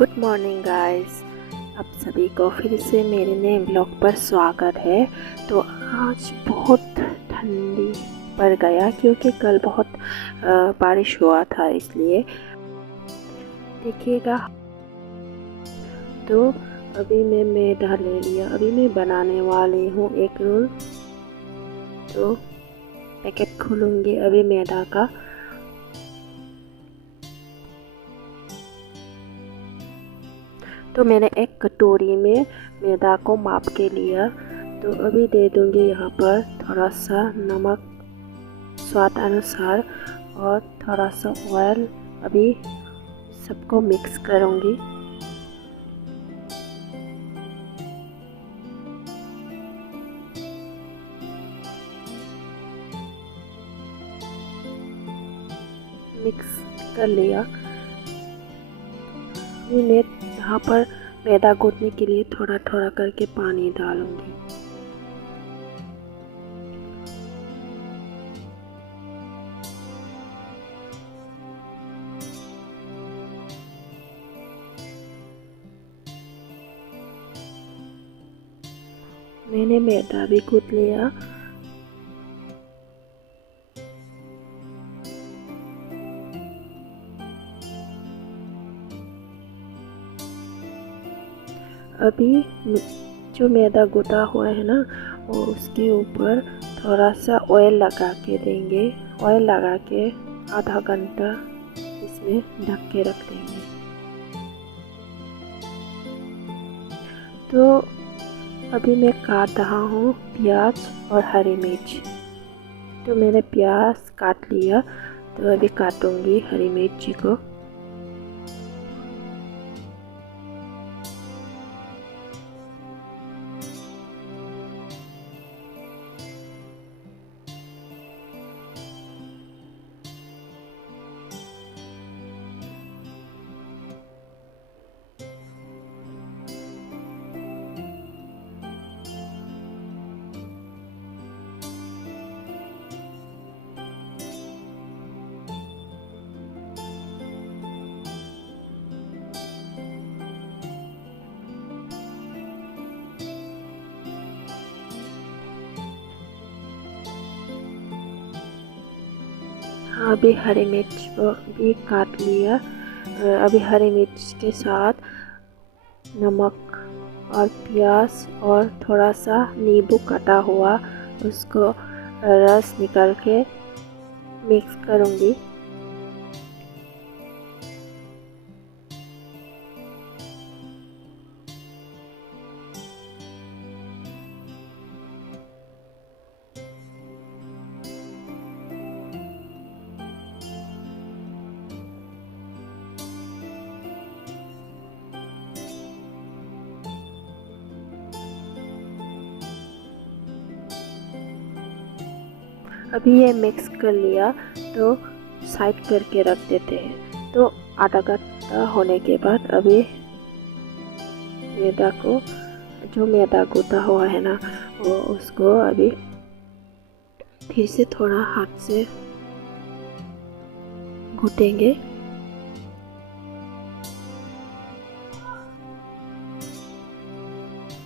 Good morning guys. आप सभी को फिर से मेरे नए ब्लॉग पर स्वागत है। तो आज बहुत ठंडी पड़ गया क्योंकि कल बहुत बारिश हुआ था, इसलिए देखिएगा। तो अभी मैं मैदा ले लिया। अभी मैं बनाने वाली हूँ एक रोल। तो पैकेट खोलूँगी अभी मैदा का। तो मैंने एक कटोरी में मैदा को माप के लिया। तो अभी दे दूँगी यहाँ पर थोड़ा सा नमक स्वाद अनुसार और थोड़ा सा ऑयल। अभी सबको मिक्स करूँगी। मिक्स कर लिया। मैं यहाँ पर मैदा गूंथने के लिए थोड़ा थोड़ा करके पानी डालूँगी। मैंने मैदा भी गूंथ लिया। अभी जो मैदा गूंथा हुआ है ना, वो उसके ऊपर थोड़ा सा ऑयल लगा के देंगे। ऑयल लगा के आधा घंटा इसमें ढक के रख देंगे। तो अभी मैं काट रहा हूँ प्याज और हरी मिर्च। तो मैंने प्याज काट लिया, तो अभी काटूंगी हरी मिर्ची को। अभी हरी मिर्च को भी काट लिया। अभी हरी मिर्च के साथ नमक और प्याज और थोड़ा सा नींबू कटा हुआ, उसको रस निकाल के मिक्स करूँगी। अभी ये मिक्स कर लिया, तो साइड करके रख देते हैं। तो आधा घंटा होने के बाद अभी मैदा को, जो मैदा गूंथा हुआ है ना, वो उसको अभी फिर से थोड़ा हाथ से गूंथेंगे।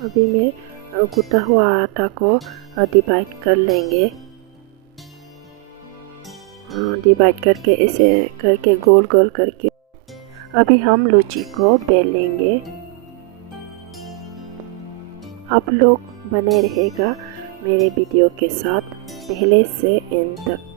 अभी मैं गूंथा हुआ आटा को डिवाइड कर लेंगे। डिवाइड करके इसे करके गोल गोल करके अभी हम लूची को बेल लेंगे। आप लोग बने रहेगा मेरे वीडियो के साथ पहले से एंड तक।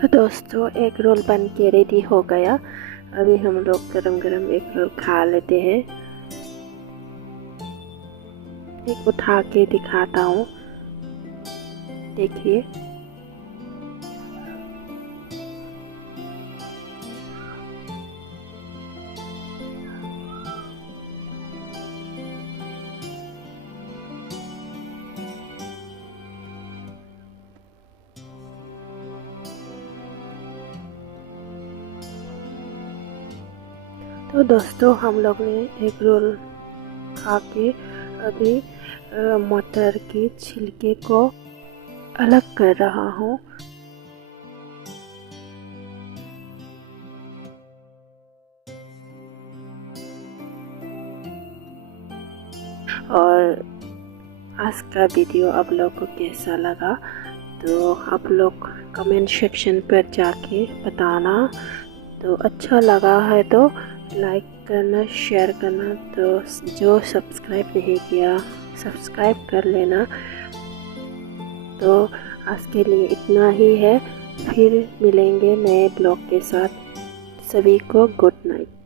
तो दोस्तों एग रोल बन के रेडी हो गया। अभी हम लोग गरम गरम एग रोल खा लेते हैं। एक उठा के दिखाता हूँ, देखिए। तो दोस्तों हम लोग ने एग रोल खा के अभी मटर के छिलके को अलग कर रहा हूँ। और आज का वीडियो आप लोग को कैसा लगा तो आप लोग कमेंट सेक्शन पर जाके बताना। तो अच्छा लगा है तो लाइक करना, शेयर करना। तो जो सब्सक्राइब नहीं किया सब्सक्राइब कर लेना। तो आज के लिए इतना ही है, फिर मिलेंगे नए ब्लॉग के साथ। सभी को गुड नाइट।